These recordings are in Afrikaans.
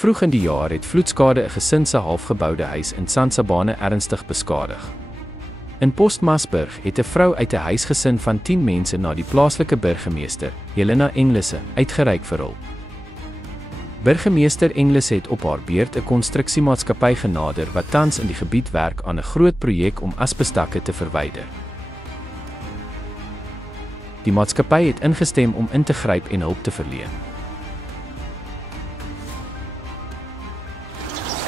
Vroeg in die jaar het vloedskade 'n gesin se halfgeboude huis in Sansabane ernstig beskadig. In Postmasburg het 'n vrou uit 'n huisgesin van 10 mense na die plaaslike burgemeester, Helena Englese, uitgereik vir hulp. Burgemeester Englese het op haar beurt 'n konstruksiemaatskappy genader wat tans in die gebied werk aan 'n groot projek om asbestakke te verwyder. Die maatskappy het ingestem om in te gryp en hulp te verleen.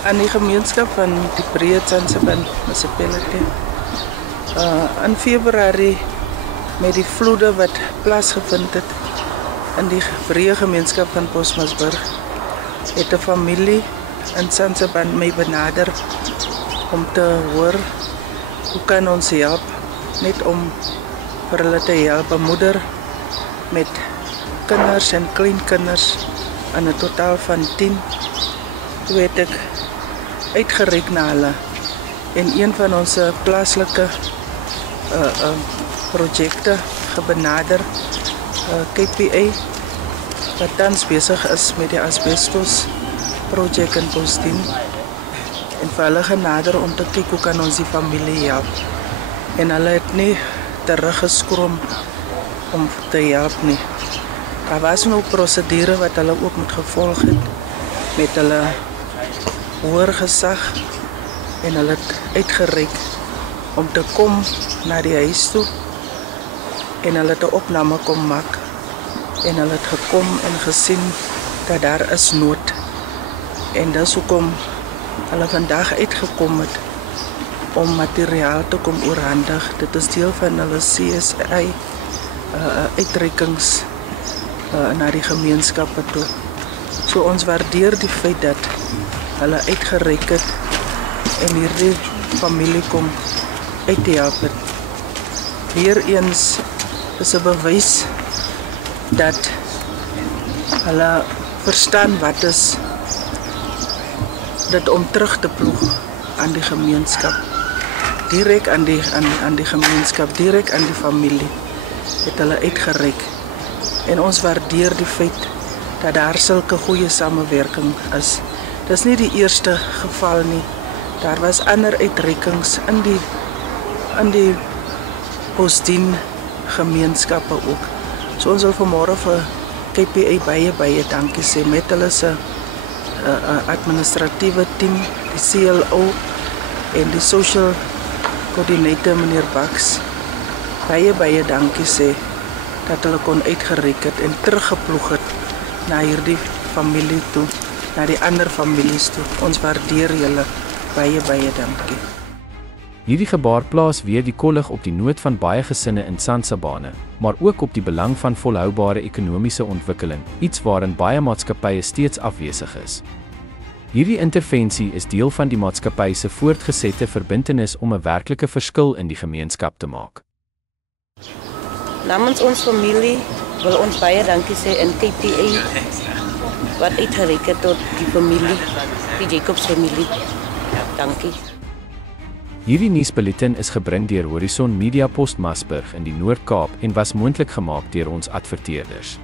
Aan die gemeenskap van die Breë Sansabane munisipaliteit. In Februarie met die vloede wat plaasgevind het in die Breë gemeenskap van Postmasburg, het 'n familie in Sansabane my benader om te hoor hoe kan ons help, net om vir hulle te help, 'n moeder met kinders en kleinkinders in 'n totaal van 10. Toe het ek uitgereik na hulle en een van ons plaaslike projekte gebenader, KPA, wat tans besig is met die asbestos projek in Postdien, en vir hulle genader om te kyk hoe kan ons die familie help. En hulle het nie teruggeskroom om te help nie. Daar was nog prosedure wat hulle ook moet gevolg het met hulle hoër gesag, en hulle het uitgereik om te kom na die huis toe en hulle het 'n opname kom maak, en hulle het gekom en gesien dat daar is nood, en dis hoekom hulle vandag uitgekom het om materiaal te kom oorhandig. Dit is deel van hulle CSI uitreikings na die gemeenskappe toe. So ons waardeer die feit dat hulle uitgereik het en hierdie familie kom uit te help het. Weereens is 'n bewys dat hulle verstaan wat is dit om terug te ploeg aan die gemeenskap. Direk aan die gemeenskap, direk aan die familie het hulle uitgereik. En ons waardeer die feit dat daar sulke goeie samewerking is. Dis nie die eerste geval nie. Daar was ander uitreikings in die Postdien gemeenskappe ook. So ons wil vanmôre vir KPA baie dankie sê met hulle se administratiewe team, die CLO en die social coördinator meneer Baks. Baie dankie sê dat hulle kon uitgereik het en teruggeploeg het na hierdie familie toe, na die ander families toe. Ons waardeer julle baie dankie. Hierdie gebaar plaas weer die kollig op die nood van baie gesinne in Sansabane, maar ook op die belang van volhoubare ekonomiese ontwikkeling, iets waarin baie maatskappye steeds afwesig is. Hierdie intervensie is deel van die maatskappy se voortgesette verbintenis om 'n werklike verskil in die gemeenskap te maak. Namens ons familie wil ons baie dankie sê in KPA wat uitgereik het tot die familie, die Jacobs familie. Dankie. Hierdie nuusbulletin is gebring deur Horizon Media Postmasburg in die Noord-Kaap en was moontlik gemaak deur ons adverteerders.